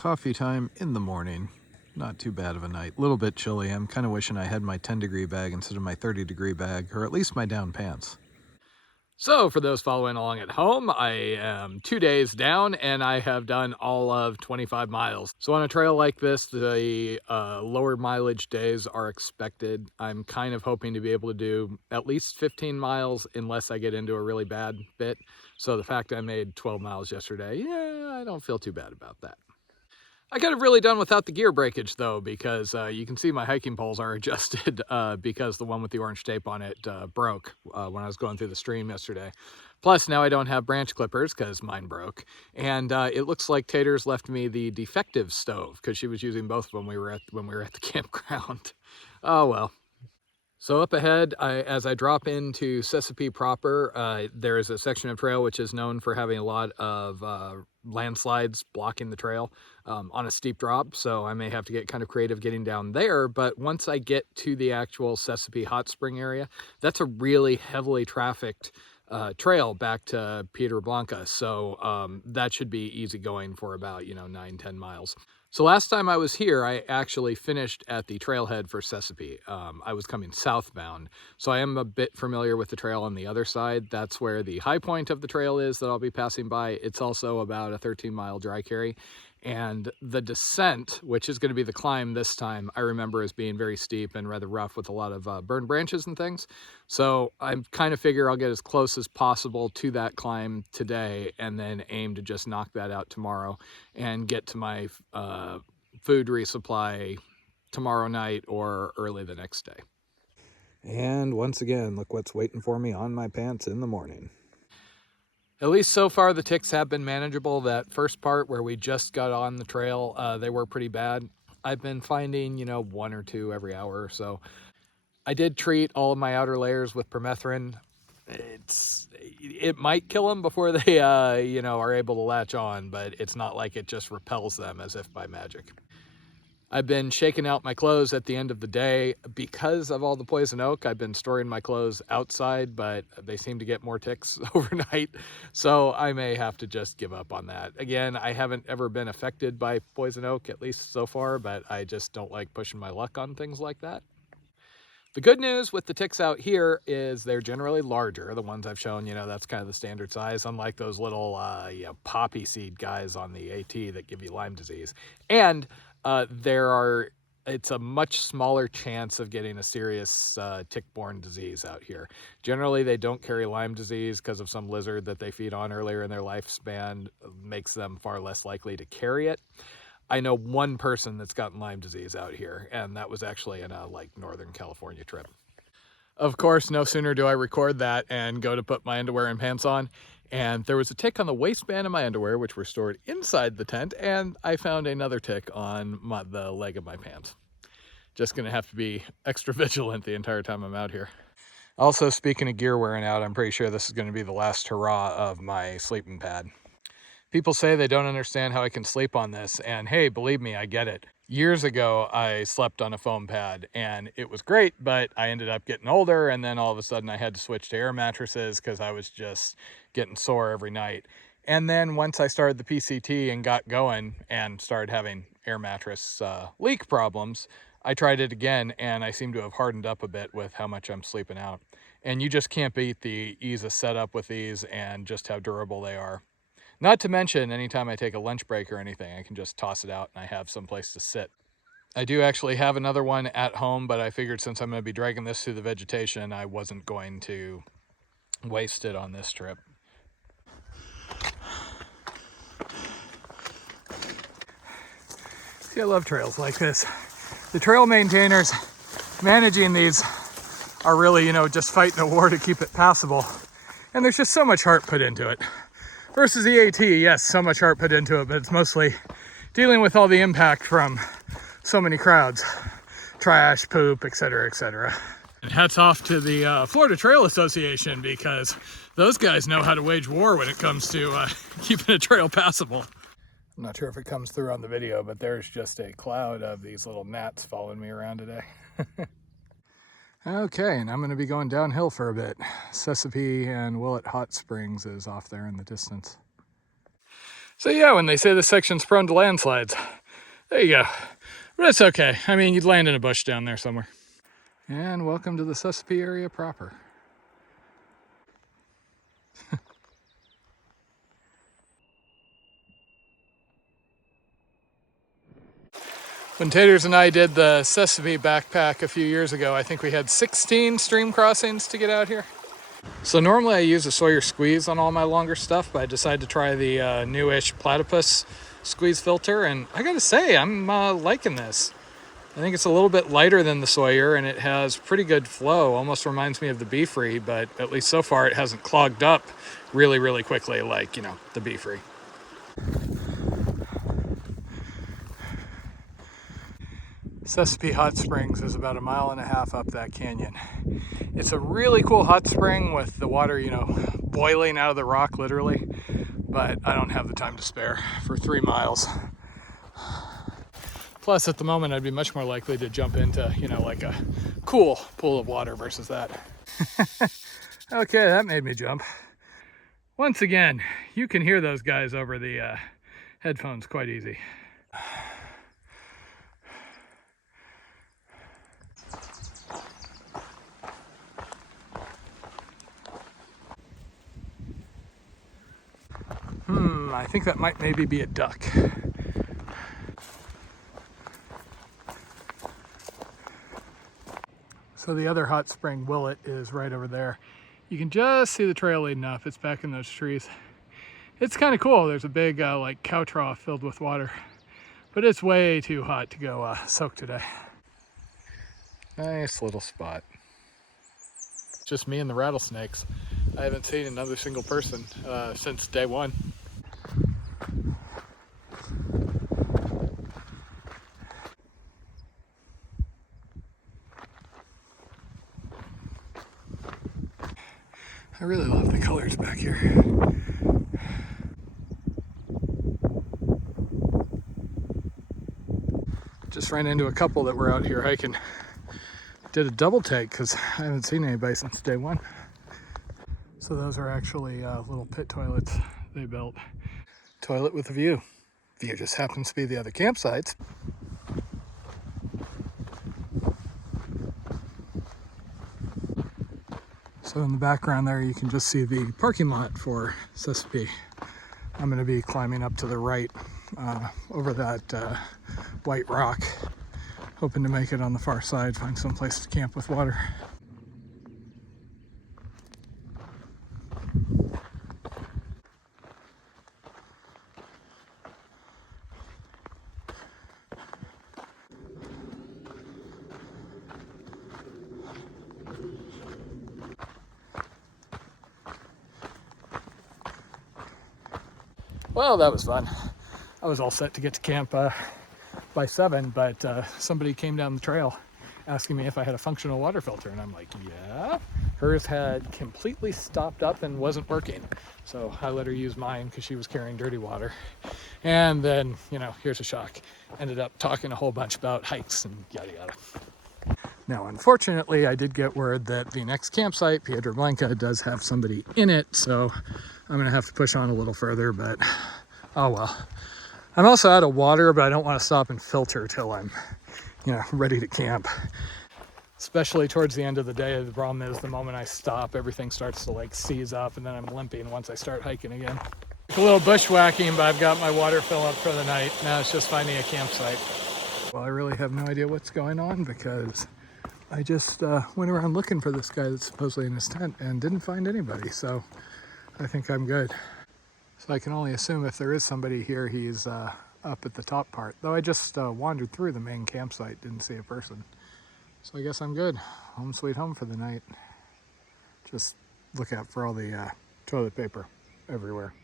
Coffee time in the morning. Not too bad of a night. A little bit chilly. I'm kind of wishing I had my 10-degree bag instead of my 30-degree bag, or at least my down pants. So for those following along at home, I am 2 days down and I have done all of 25 miles. So on a trail like this, the lower mileage days are expected. I'm kind of hoping to be able to do at least 15 miles unless I get into a really bad bit. So the fact I made 12 miles yesterday, yeah, I don't feel too bad about that. I could have really done without the gear breakage though, because you can see my hiking poles are adjusted because the one with the orange tape on it broke when I was going through the stream yesterday. Plus now I don't have branch clippers because mine broke. And it looks like Tater's left me the defective stove because she was using both of them when we were at the campground. Oh well. So up ahead, as I drop into Sespe proper, there is a section of trail which is known for having a lot of landslides blocking the trail on a steep drop. So I may have to get kind of creative getting down there. But once I get to the actual Sesame Hot Spring area, that's a really heavily trafficked trail back to Piedra Blanca. So that should be easy going for about, 9-10 miles. So last time I was here, I actually finished at the trailhead for Sespe. I was coming southbound, so I am a bit familiar with the trail on the other side. That's where the high point of the trail is that I'll be passing by. It's also about a 13-mile dry carry. And the descent, which is going to be the climb this time, I remember as being very steep and rather rough with a lot of burned branches and things. So I kind of figure I'll get as close as possible to that climb today and then aim to just knock that out tomorrow and get to my food resupply tomorrow night or early the next day. And once again, look what's waiting for me on my pants in the morning. At least so far, the ticks have been manageable. That first part where we just got on the trail, they were pretty bad. I've been finding, one or two every hour or so. I did treat all of my outer layers with permethrin. It might kill them before they, are able to latch on, but it's not like it just repels them as if by magic. I've been shaking out my clothes at the end of the day. Because of all the poison oak, I've been storing my clothes outside, but they seem to get more ticks overnight. So I may have to just give up on that. Again, I haven't ever been affected by poison oak, at least so far, but I just don't like pushing my luck on things like that. The good news with the ticks out here is they're generally larger. The ones I've shown, that's kind of the standard size, unlike those little poppy seed guys on the AT that give you Lyme disease. And it's a much smaller chance of getting a serious tick-borne disease out here. Generally, they don't carry Lyme disease because of some lizard that they feed on earlier in their lifespan makes them far less likely to carry it. I know one person that's gotten Lyme disease out here, and that was actually in a Northern California trip. Of course, no sooner do I record that and go to put my underwear and pants on, and there was a tick on the waistband of my underwear, which were stored inside the tent, and I found another tick on the leg of my pants. Just gonna have to be extra vigilant the entire time I'm out here. Also, speaking of gear wearing out, I'm pretty sure this is gonna be the last hurrah of my sleeping pad. People say they don't understand how I can sleep on this, and hey, believe me, I get it. Years ago, I slept on a foam pad, and it was great, but I ended up getting older, and then all of a sudden I had to switch to air mattresses because I was just getting sore every night. And then once I started the PCT and got going and started having air mattress leak problems, I tried it again, and I seem to have hardened up a bit with how much I'm sleeping out. And you just can't beat the ease of setup with these and just how durable they are. Not to mention, anytime I take a lunch break or anything, I can just toss it out and I have some place to sit. I do actually have another one at home, but I figured since I'm going to be dragging this through the vegetation, I wasn't going to waste it on this trip. See, I love trails like this. The trail maintainers managing these are really, just fighting a war to keep it passable. And there's just so much heart put into it. Versus the AT, yes, so much heart put into it, but it's mostly dealing with all the impact from so many crowds. Trash, poop, etc., etc. And hats off to the Florida Trail Association, because those guys know how to wage war when it comes to keeping a trail passable. I'm not sure if it comes through on the video, but there's just a cloud of these little gnats following me around today. Okay, and I'm going to be going downhill for a bit. Sesame and Hot Springs is off there in the distance. So yeah, when they say this section's prone to landslides, there you go. But it's okay. I mean, you'd land in a bush down there somewhere. And welcome to the Sespe area proper. When Taters and I did the Sesame backpack a few years ago, I think we had 16 stream crossings to get out here. So normally I use a Sawyer squeeze on all my longer stuff, but I decided to try the newish Platypus squeeze filter, and I gotta say, I'm liking this. I think it's a little bit lighter than the Sawyer, and it has pretty good flow. Almost reminds me of the Be Free, but at least so far it hasn't clogged up really, really quickly like, you know, the Be Free. Sesame Hot Springs is about 1.5 miles up that canyon. It's a really cool hot spring with the water, you know, boiling out of the rock literally, but I don't have the time to spare for 3 miles. Plus, at the moment, I'd be much more likely to jump into, you know, like a cool pool of water versus that. Okay, that made me jump. Once again, you can hear those guys over the headphones quite easy. I think that might maybe be a duck. So the other hot spring, Willet, is right over there. You can just see the trail leading up. It's back in those trees. It's kind of cool. There's a big like cow trough filled with water, but it's way too hot to go soak today. Nice little spot. Just me and the rattlesnakes. I haven't seen another single person since day one. I really love the colors back here. Just ran into a couple that were out here hiking. Did a double take because I haven't seen anybody since day one. So those are actually little pit toilets they built. Toilet with a view. View just happens to be the other campsites. So in the background there, you can just see the parking lot for Sespe. I'm going to be climbing up to the right over that white rock, hoping to make it on the far side, find some place to camp with water. Well, that was fun. I was all set to get to camp by 7, but somebody came down the trail asking me if I had a functional water filter, and I'm like, yeah. Hers had completely stopped up and wasn't working, so I let her use mine because she was carrying dirty water. And then, you know, here's a shock. Ended up talking a whole bunch about hikes and yada yada. Now, unfortunately, I did get word that the next campsite, Piedra Blanca, does have somebody in it, so I'm gonna have to push on a little further, but oh well. I'm also out of water, but I don't want to stop and filter till I'm, you know, ready to camp. Especially towards the end of the day, the problem is the moment I stop, everything starts to like seize up, and then I'm limping once I start hiking again. A little bushwhacking, but I've got my water fill up for the night. Now it's just finding a campsite. Well, I really have no idea what's going on because I just went around looking for this guy that's supposedly in his tent and didn't find anybody, so I think I'm good. So I can only assume if there is somebody here, he's up at the top part. Though I just wandered through the main campsite, didn't see a person. So I guess I'm good. Home sweet home for the night. Just look out for all the toilet paper everywhere.